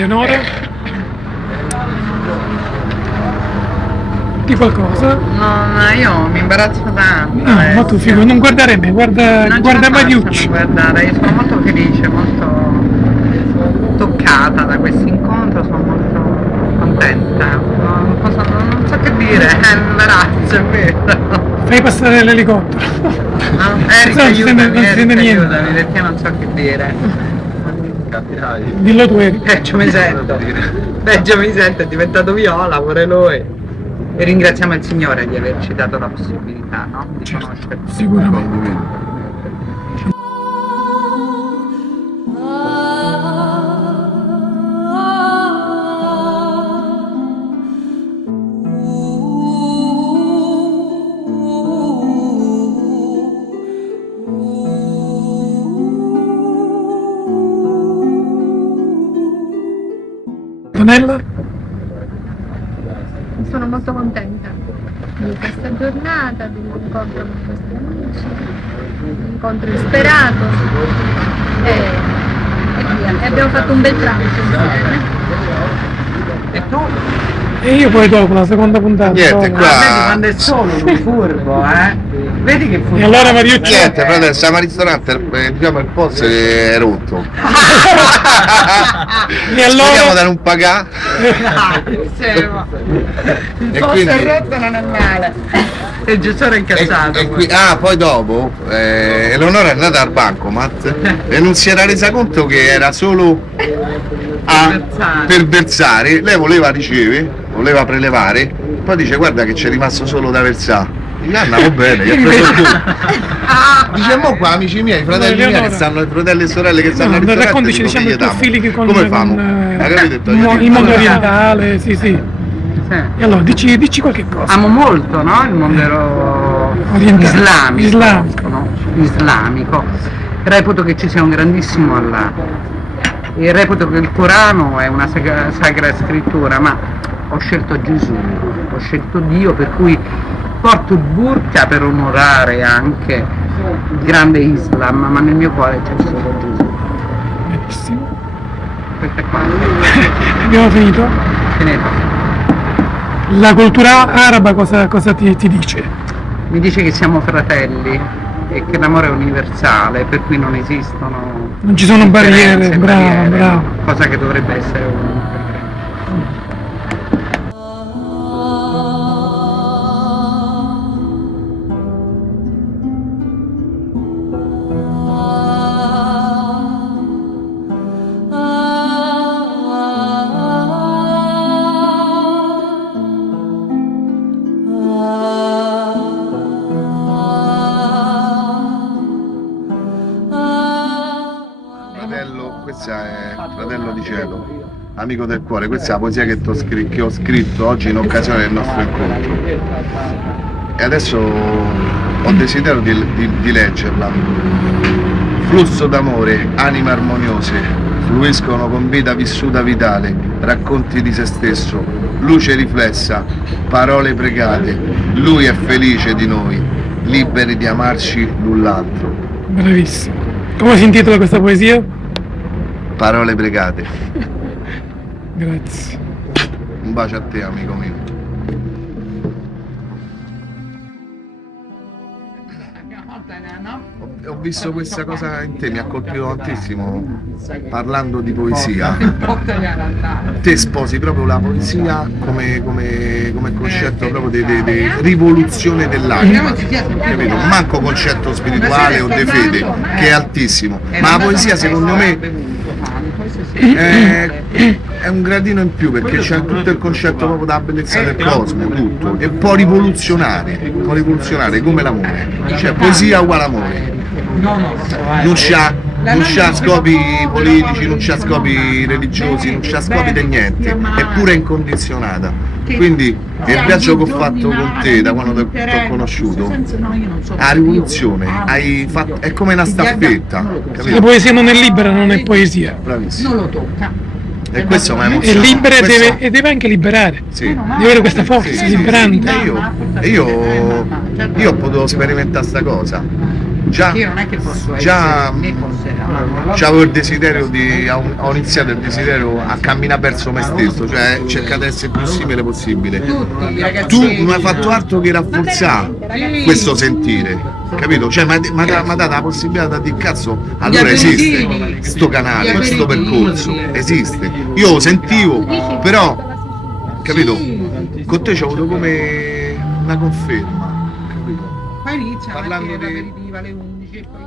Eleonora? Di qualcosa? No, io mi imbarazzo tanto. No, ma tu figo, non guardare me, guarda Mariucci. Guardare, io sono molto felice, molto toccata da questo incontro, sono molto contenta. Non so che dire, è un imbarazzo, è vero. Fai passare l'elicottero. No? Erika, Non si sente niente. aiutami, perché non so che dire. Dillo tu, Erika. Peggio mi sento, è diventato viola pure lui. E ringraziamo il Signore di averci dato la possibilità, no? Di conoscere. Sicuramente. Antonella? Sono molto contenta di questa giornata, dell'incontro con questi amici, un incontro insperato e via. E abbiamo fatto un bel pranzo insieme. E tu? E io poi dopo la seconda puntata. Niente, dopo. qua. Vedi quando è solo lui furbo, Vedi che furbo. E allora Mariucci? Niente, fratello, siamo al ristorante, diciamo il posto è rotto. E Vogliamo allora? dare un pagà? Il E posto quindi- è rotto non è male. E giusto era incazzato. Poi dopo Eleonora è andata al bancomat e non si era resa conto che era solo per versare. Lei voleva ricevere, voleva prelevare, poi dice guarda che c'è rimasto solo da versare. Dice andiamo bene, gli ha preso tutto. Dice mo qua amici miei, fratelli miei che stanno, fratelli e sorelle che stanno al No, ristorante, raccontaci, dico, diciamo, che i gli tuoi diamo? fili con, Come famo? con, Capito? il mondo orientale, sì. E allora, dici qualche cosa. Amo molto, no? Il mondo Orientale. islamico, no? Islamico. Reputo che ci sia un grandissimo Allah. E reputo che il Corano è una sacra scrittura, ma ho scelto Gesù, ho scelto Dio, per cui porto il burqa per onorare anche il grande Islam, ma nel mio cuore c'è solo Gesù. Benissimo. Questo è qua. Abbiamo finito? Finito. La cultura araba cosa ti dice? Mi dice che siamo fratelli e che l'amore è universale, per cui non esistono. Non ci sono barriere, differenze, bravo. no? Cosa che dovrebbe essere un. Fratello, questo è Fratello di Cielo, amico del cuore, questa è la poesia che ho scritto oggi in occasione del nostro incontro. E adesso ho desiderio di leggerla. Flusso d'amore, anime armoniose, fluiscono con vita vissuta vitale, racconti di se stesso, luce riflessa, parole pregate, lui è felice di noi, liberi di amarci l'un l'altro. Bravissimo. Come si intitola questa poesia? Parole pregate. Grazie. Un bacio a te, amico mio. Ho visto questa cosa in te, mi ha colpito tantissimo parlando di poesia. Te sposi proprio la poesia come concetto proprio di rivoluzione dell'anima, capito? Manco concetto spirituale o di fede, che è altissimo, ma la poesia secondo me è un gradino in più, perché c'è tutto il concetto proprio della bellezza del cosmo, tutto, e può rivoluzionare come l'amore, cioè poesia uguale amore, non c'ha scopi politici, non c'ha scopi religiosi, non c'ha scopi di niente, eppure è incondizionata. Quindi il viaggio che ho fatto con te da quando ti ho conosciuto, la rivoluzione, è come una staffetta, La capito? poesia non è libera, non è poesia. Bravissimo. Non lo tocca. E questo mi ha È emozionato. libera Questo- e deve anche liberare. Sì. Deve avere questa forza Sì, liberante. E io ho potuto sperimentare sta cosa. già, Io non è che posso già, essere, né posso essere. c'avevo il desiderio ho iniziato il desiderio a camminare verso me stesso, cioè cercare di essere il più simile possibile. Tutti i ragazzi. Tu non hai fatto altro che rafforzare questo sentire, capito? Cioè mi ha dato la possibilità di dire cazzo, allora esiste sto canale, questo percorso, esiste. Io lo sentivo, però, capito? Con te c'ho avuto come una conferma, capito? Poi inizia Parlando anche di- l'aperitiva alle 11 e poi